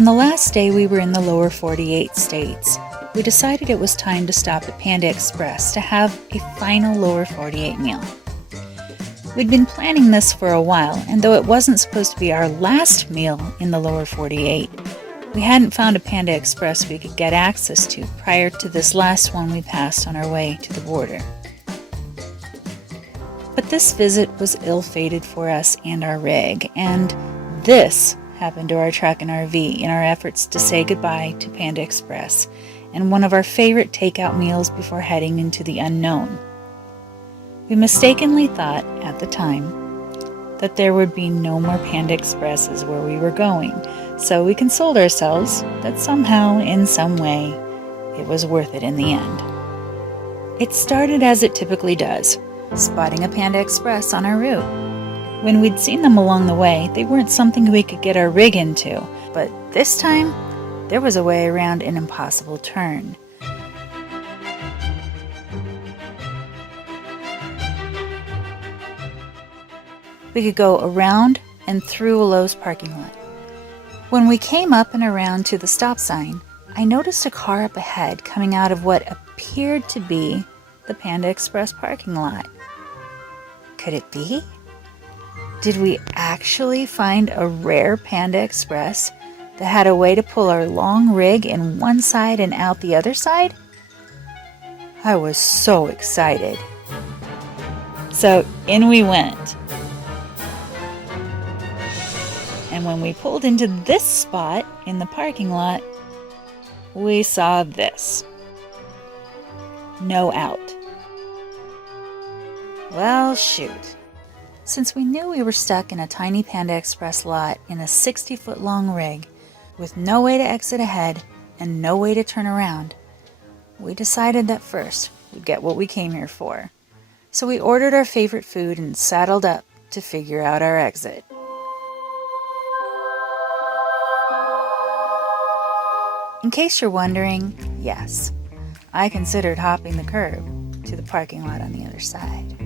On the last day we were in the lower 48 states, we decided it was time to stop at Panda Express to have a final lower 48 meal. We'd been planning this for a while, and though it wasn't supposed to be our last meal in the lower 48, we hadn't found a Panda Express we could get access to prior to this last one we passed on our way to the border. But this visit was ill-fated for us and our rig, and this happened to our truck and RV in our efforts to say goodbye to Panda Express and one of our favorite takeout meals before heading into the unknown. We mistakenly thought, at the time, that there would be no more Panda Expresses where we were going, so we consoled ourselves that somehow, in some way, it was worth it in the end. It started as it typically does, spotting a Panda Express on our route. When we'd seen them along the way, they weren't something we could get our rig into, but this time, there was a way around an impossible turn. We could go around and through a Lowe's parking lot. When we came up and around to the stop sign, I noticed a car up ahead coming out of what appeared to be the Panda Express parking lot. Could it be? Did we actually find a rare Panda Express that had a way to pull our long rig in one side and out the other side? I was so excited. So in we went. And when we pulled into this spot in the parking lot, we saw this. No out. Well, shoot. Since we knew we were stuck in a tiny Panda Express lot in a 60-foot long rig with no way to exit ahead and no way to turn around, we decided that first we'd get what we came here for. So we ordered our favorite food and saddled up to figure out our exit. In case you're wondering, yes, I considered hopping the curb to the parking lot on the other side.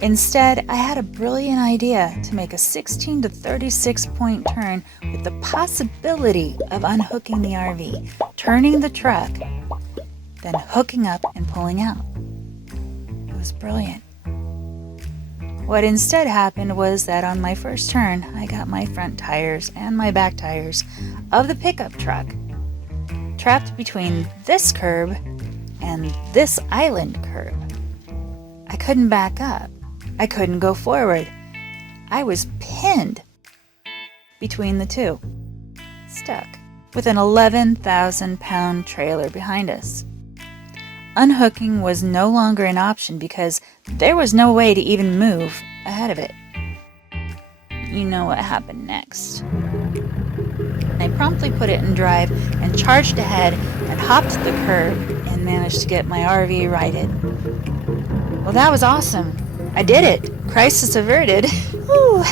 Instead, I had a brilliant idea to make a 16 to 36 point turn with the possibility of unhooking the RV, turning the truck, then hooking up and pulling out. It was brilliant. What instead happened was that on my first turn, I got my front tires and my back tires of the pickup truck trapped between this curb and this island curb. I couldn't back up. I couldn't go forward. I was pinned between the two, stuck with an 11,000-pound trailer behind us. Unhooking was no longer an option because there was no way to even move ahead of it. You know what happened next. I promptly put it in drive and charged ahead and hopped the curb and managed to get my RV righted. Well, that was awesome. I did it. Crisis averted. Whew.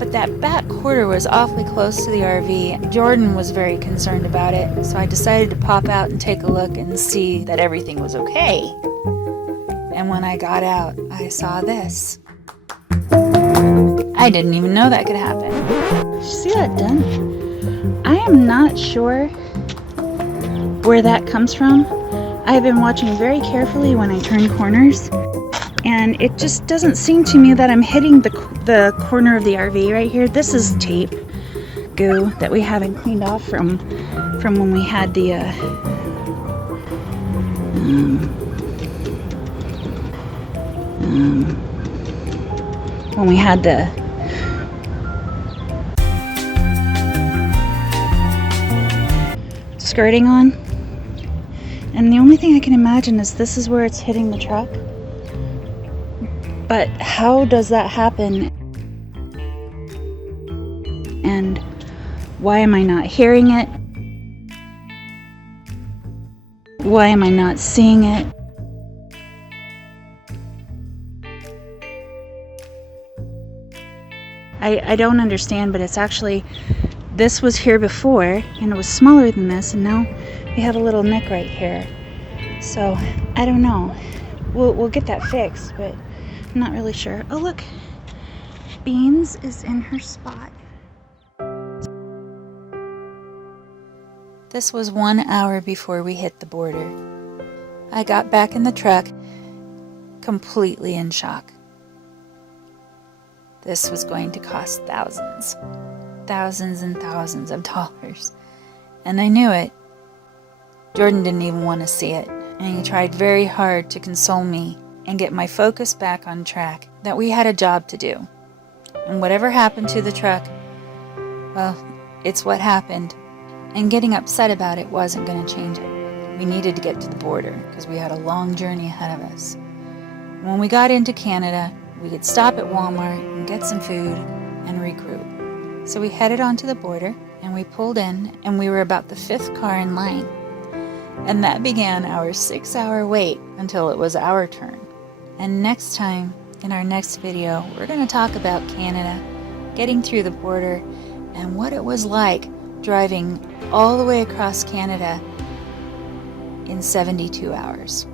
But that back quarter was awfully close to the RV. Jordan was very concerned about it, so I decided to pop out and take a look and see that everything was okay. And when I got out, I saw this. I didn't even know that could happen. Did you see that done? I am not sure where that comes from. I've been watching very carefully when I turn corners, and it just doesn't seem to me that I'm hitting the corner of the RV right here. This is tape goo that we haven't cleaned off from when we had the skirting on. And the only thing I can imagine is this is where it's hitting the truck. But how does that happen? And why am I not hearing it? Why am I not seeing it? I don't understand, but it's actually, this was here before and it was smaller than this, and now we have a little nick right here. So I don't know. We'll get that fixed, but I'm not really sure. Oh look, Beans is in her spot. This was 1 hour before we hit the border. I got back in the truck, completely in shock. This was going to cost thousands and thousands of dollars. And I knew it. Jordan didn't even want to see it, and he tried very hard to console me and get my focus back on track, that we had a job to do. And whatever happened to the truck, well, it's what happened, and getting upset about it wasn't going to change it. We needed to get to the border because we had a long journey ahead of us. When we got into Canada, we could stop at Walmart and get some food and regroup. So we headed onto the border and we pulled in, and we were about the 5th car in line. And that began our 6-hour wait until it was our turn. And next time, in our next video, we're going to talk about Canada, getting through the border, and what it was like driving all the way across Canada in 72 hours.